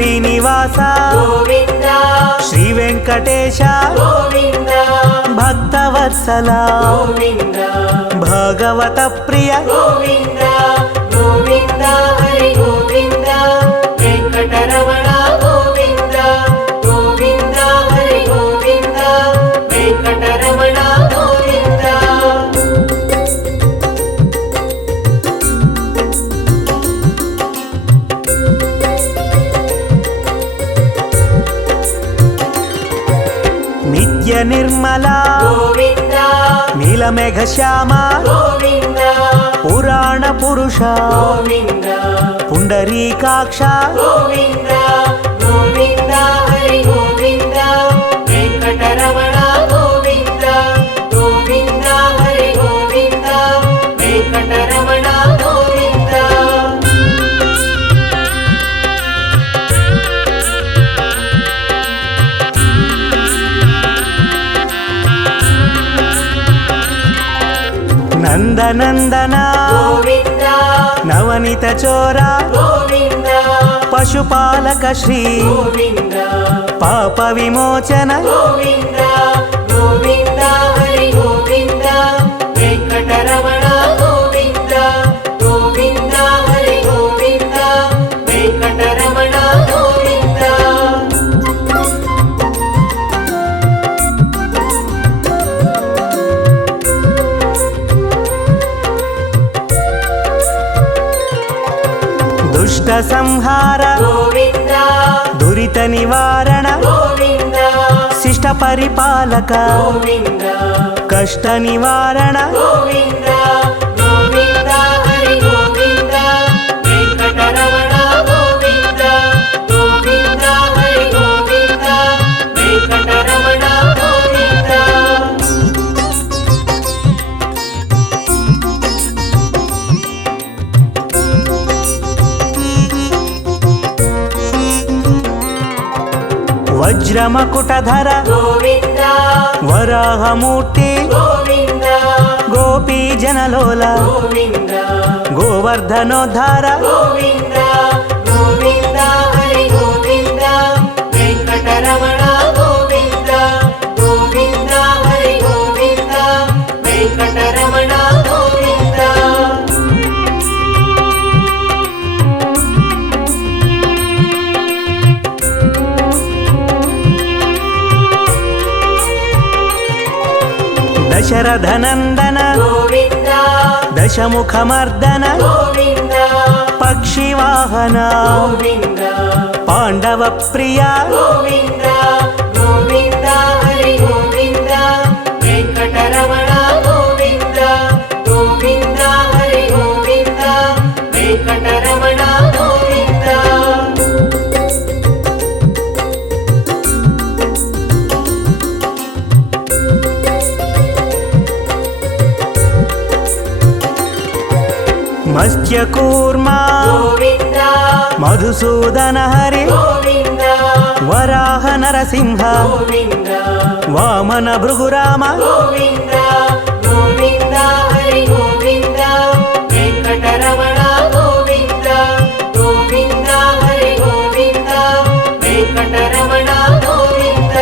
శ్రీనివాస గోవింద శ్రీ వెంకటేశ గోవింద భక్తవత్సల గోవింద భాగవత ప్రియ గోవింద గోవింద హరి గోవింద వెంకటరమణ గోవింద గోవింద హరి గోవింద వెంకటరమణ గోవింద నిత్య నిర్మల గోవింద నీలమేఘ శ్యామ గోవింద పురాణ పురుష గోవింద పుండరీకాక్ష గోవింద గోవింద హరి గోవింద వెంకటరమణ గోవింద గోవింద హరి గోవింద వెంకటరమణ గోవింద నందనందన గోవింద నవనిత చోర గోవింద పశుపాలక శ్రీ గోవింద పాప విమోచన గోవింద గోవింద హరి గోవింద వెంకటరమణ గోవింద గోవింద హరి గోవింద వెంకటరమణ గోవింద దుష్ట సంహార గోవింద దురిత నివారణ గోవింద శిష్ట పరిపాలక గోవింద కష్ట నివారణ గోవింద గోవింద హరి గోవింద వెంకటరమణ గోవింద గోవింద హరి గోవింద వెంకటరమణ గోవింద వజ్రమకుటధర గోవింద వరాహమూర్తి గోవింద గోపీ జనలోల గోవింద గోవర్ధనోద్ధార గోవింద గోవింద హరి గోవింద వెంకటరమణ గోవింద గోవింద హరి గోవింద వెంకటరమణ గోవింద దశరథనందన గోవింద దశముఖమర్దన గోవింద పక్షివాహన గోవింద పాండవ ప్రియ గోవింద గోవింద హరి గోవింద వెంకటరమణ గోవింద గోవింద హరి గోవింద వెంకటరమణ గోవింద మత్స్యకూర్మ గోవింద మధుసూదన హరి గోవింద వరాహ నరసింహ గోవింద వామన భృగురామ గోవింద గోవింద హరి గోవింద వెంకటరమణ గోవింద గోవింద హరి గోవింద వెంకటరమణ గోవింద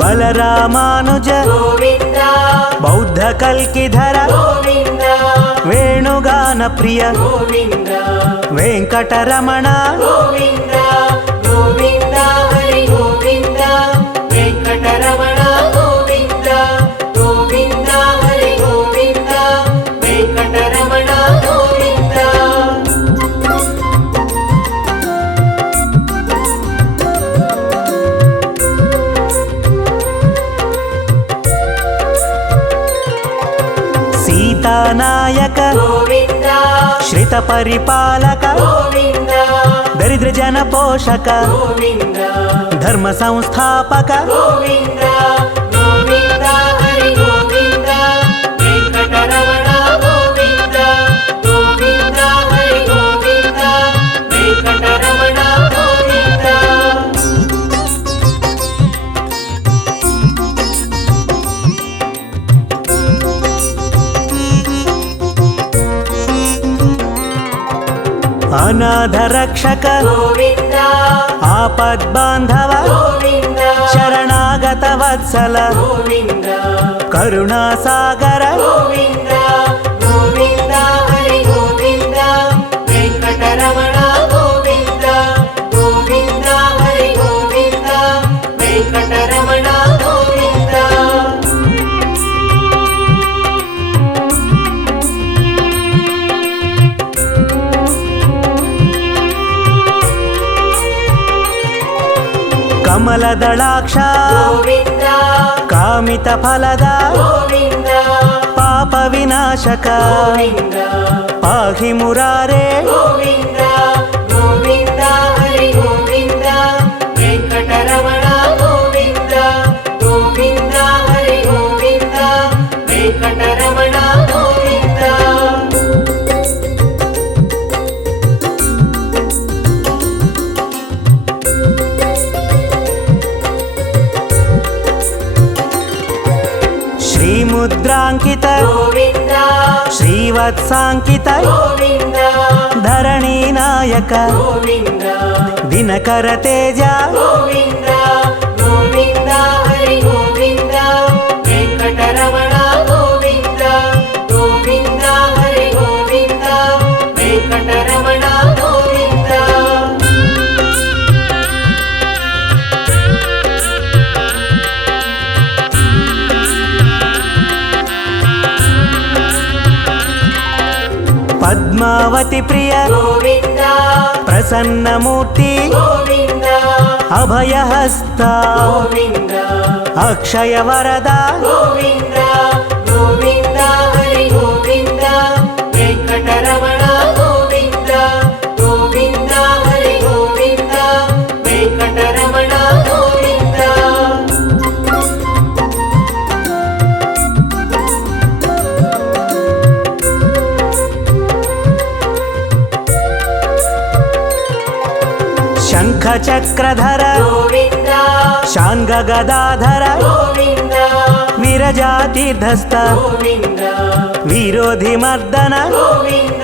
బలరామానుజ గోవింద బౌద్ధ కల్కిధర గోవింద వేణుగాన ప్రియ గోవింద వెంకటరమణ గోవింద గోవింద హరి గోవింద వెంకటరమణ గోవింద గోవింద హరి గోవింద వెంకటరమణ గోవింద సీతానాయక గోవింద శ్రిత పరిపాలక గోవింద దరిద్ర జన పోషక గోవింద ధర్మ సంస్థాపక గోవింద గోవింద హరి గోవింద వెంకటరమణ గోవింద గోవింద హరి గోవింద వెంకటరమణ గోవింద ಅನಾಥ ರಕ್ಷಕ ಗೋವಿಂದ ಆಪದ್ಬಾಂಧವ ಗೋವಿಂದ ಶರಣಾಗತ ವತ್ಸಲ ಗೋವಿಂದ ಕರುಣಾಸಾಗರ ಗೋವಿಂದ ಗೋವಿಂದ ಹರಿ ಗೋವಿಂದ ವೆಂಕಟರಮಣ ಗೋವಿಂದ ಗೋವಿಂದ ಹರಿ ಗೋವಿಂದ ವೆಂಕಟರಮಣ ಗೋವಿಂದ ಕಮಲದಳಾಕ್ಷ ಗೋವಿಂದ ಕಾಮಿತ ಫಲದ ಗೋವಿಂದ ಪಾಪ ವಿನಾಶಕ ಗೋವಿಂದ ಪಾಹಿ ಮುರಾರೇ ಗೋವಿಂದ ಗೋವಿಂದ ಹರಿ ಗೋವಿಂದ ವೆಂಕಟರಮಣ ಗೋವಿಂದ ಗೋವಿಂದ ಹರಿ ಗೋವಿಂದ ವೆಂಕಟರಮಣ ಗೋವಿಂದ ಶ್ರೀಮುದ್ರಾಂಕಿತ ಗೋವಿಂದ ಶ್ರೀವತ್ಸಾಂಕಿತ ಗೋವಿಂದ ಧರಣಿ ನಾಯಕ ಗೋವಿಂದ ದಿನಕರ ತೇಜ ಗೋವಿಂದ ಗೋವಿಂದ ಹರಿ ಗೋವಿಂದ ವೆಂಕಟರಮಣ ಗೋವಿಂದ ಗೋವಿಂದ ಹರಿ ಗೋವಿಂದ ವೆಂಕಟರಮಣ ಗೋವಿಂದ ಪದ್ಮಾವತಿ ಪ್ರಿಯ ಗೋವಿಂದ ಪ್ರಸನ್ನ ಮೂರ್ತಿ ಗೋವಿಂದ ಅಭಯ ಹಸ್ತ ಗೋವಿಂದ ಅಕ್ಷಯ ವರದ ಗೋವಿಂದ ಗೋವಿಂದ ಹರಿ ಗೋವಿಂದ ವೆಂಕಟರಮಣ ಗೋವಿಂದ ಗೋವಿಂದ ಹರಿ ಗೋವಿಂದ ವೆಂಕಟರಮಣ ಗೋವಿಂದ ಶಂಖ ಚಕ್ರಧರ ಗೋವಿಂದ ಶಾಂಗ ಗದಾಧರ ಗೋವಿಂದ ವಿರಜಾತೀರ್ಧಸ್ಥ ಗೋವಿಂದ ವಿರೋಧಿ ಮರ್ದನ ಗೋವಿಂದ